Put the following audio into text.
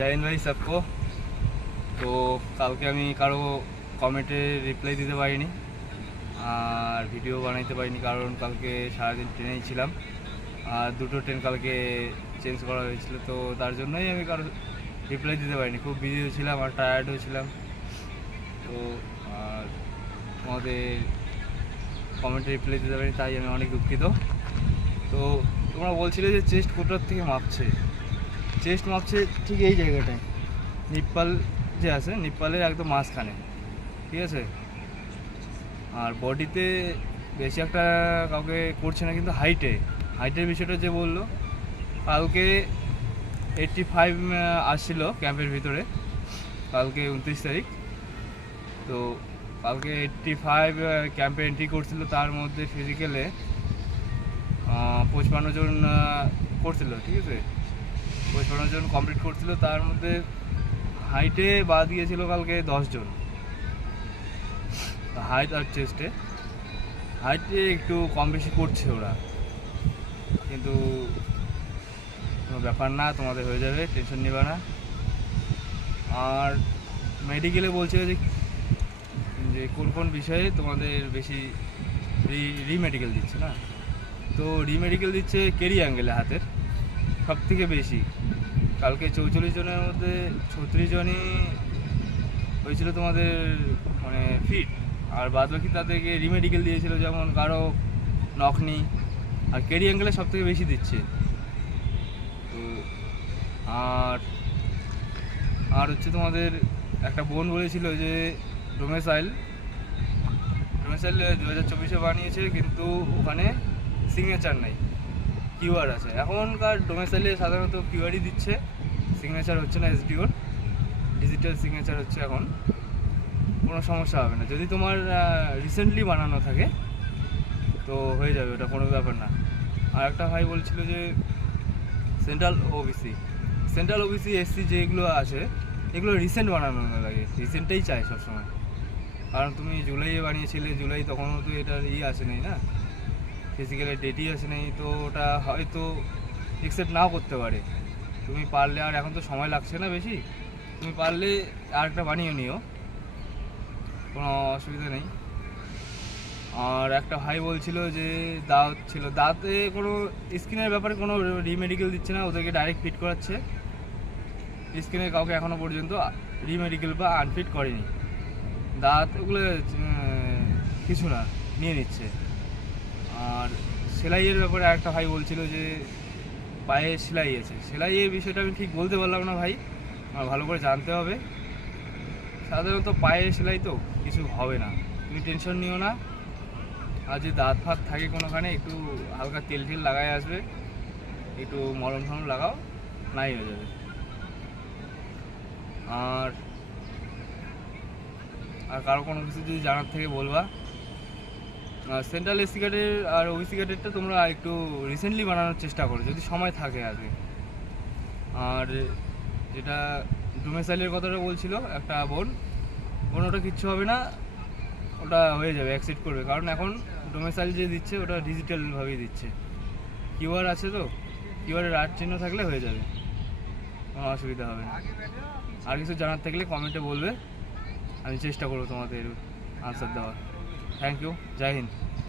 जय हिंद भाई सबको। তো কালকে আমি কারো কমেন্টে রিপ্লাই দিতে পারিনি আর ভিডিও বানাইতে পারিনি, কারণ কালকে সারাদিন ট্রেনেই ছিলাম আর দুটো ট্রেন কালকে চেঞ্জ করা হয়েছিল, তো তার জন্যই আমি কারো রিপ্লাই দিতে পারিনি। খুব বিজি ছিলাম আর টায়ার্ডও ছিলাম। তো আর তোমাদের কমেন্টে রিপ্লাই দিতে পারিনি, তাই আমি অনেক দুঃখিত। তো তোমরা বলছিলে যে চেস্ট কোটার থেকে মাপছে, চেস্ট মাপছে ঠিক এই জায়গাটায়, নিপ্পাল যে আছে নিপ্পালের একদম মাঝখানে, ঠিক আছে। আর বডিতে বেশি একটা কাউকে করছে না, কিন্তু হাইটের বিষয়টা যে বললো, কালকে 85 আসছিল ক্যাম্পের ভিতরে, কালকে 29 তারিখ। তো কালকে 85 ক্যাম্পে এন্ট্রি করছিল, তার মধ্যে ফিজিক্যালে 55 জন করছিল, ঠিক আছে। 55 জন কমপ্লিট করছিল, তার মধ্যে হাইটে বাদ দিয়েছিল কালকে 10 জন। হাইট আর হাইটে একটু কম বেশি করছে ওরা, কিন্তু কোনো ব্যাপার না, তোমাদের হয়ে যাবে, টেনশন নেবে না। আর মেডিকেলে বলছে যে কোন কোন বিষয়ে তোমাদের বেশি রিমেডিকেল দিচ্ছে না, তো রিমেডিকেল দিচ্ছে কেরি অ্যাঙ্গেলে হাতের সব থেকে বেশি। কালকে 44 জনের মধ্যে 36 জনই হয়েছিল তোমাদের মানে ফিট, আর বাদ বাকি তাদেরকে রিমেডিকেল দিয়েছিল, যেমন কারো নখনি আর কেরি অ্যাঙ্গেলে সব থেকে বেশি দিচ্ছে। তো আর হচ্ছে তোমাদের একটা বোন বলেছিল যে ডোমেসাইল 2024-এ বানিয়েছে, কিন্তু ওখানে সিগনেচার নেই, কিউআর আছে। এখনকার ডোমেসাইলে সাধারণত কিউআরই দিচ্ছে, সিগনেচার হচ্ছে না, এসডিওর ডিজিটাল সিগনেচার হচ্ছে। এখন কোনো সমস্যা হবে না, যদি তোমার রিসেন্টলি বানানো থাকে তো হয়ে যাবে, ওটা কোনো ব্যাপার না। আর একটা ভাই বলছিল যে সেন্ট্রাল ওবিসি এসসি যেগুলো আছে এগুলো রিসেন্ট বানানো লাগে, রিসেন্টটাই চাই সবসময়। কারণ তুমি জুলাইয়ে বানিয়েছিলে, জুলাই তখনও তো এটার আসে নাই না, ফিজিক্যালের ডেটই আসে নাই, তো ওটা হয়তো অ্যাকসেপ্ট নাও করতে পারে। তুমি পারলে, আর এখন তো সময় লাগছে না বেশি, তুমি পারলে আরেকটা বানিয়ে নিও, কোনো অসুবিধা নেই। আর একটা ভাই বলছিল যে দাঁত ছিল, দাঁতে কোনো স্কিনের ব্যাপারে কোনো রিমেডিকেল দিচ্ছে না, ওদেরকে ডাইরেক্ট ফিট করাচ্ছে। স্কিনে কাউকে এখনও পর্যন্ত রিমেডিকেল বা আনফিট করেনি, দাঁত ওগুলো কিছু না, নিয়ে নিচ্ছে। আর সেলাইয়ের ব্যাপারে একটা ভাই বলছিল যে পায়ে সেলাই আছে, সেলাইয়ের বিষয়টা আমি ঠিক বলতে পারলাম না ভাই, আমার ভালো করে জানতে হবে। সাধারণত পায়ে সেলাই তো কিছু হবে না, তুমি টেনশন নিও না। আর যদি দাঁত ফাঁত থাকে কোনোখানে, একটু হালকা তেল লাগাই আসবে, একটু মলম টলম লাগাও, নাই হয়ে যাবে। আর কারো কোনো কিছু যদি জানার থেকে বলবা। সেন্ট্রাল এসসি কার্ডের আর ওবিসি কার্ডেরটা তোমরা একটু রিসেন্টলি বানানোর চেষ্টা করো, যদি সময় থাকে আগে। আর যেটা ডোমেসাইলের কথাটা বলছিল একটা বোন, ওটা কিচ্ছু হবে না, ওটা হয়ে যাবে, অ্যাকসেপ্ট করবে। কারণ এখন ডোমেসাইল যে দিচ্ছে ওটা ডিজিটালভাবেই দিচ্ছে, কিউআর আছে, তো কিউআরের আর্ট চিহ্ন থাকলে হয়ে যাবে, কোনো অসুবিধা হবে না। আর কিছু জানার থাকলে কমেন্টে বলবে, আমি চেষ্টা করবো তোমাদের আনসার দেওয়ার। Thank you, Jai Hind.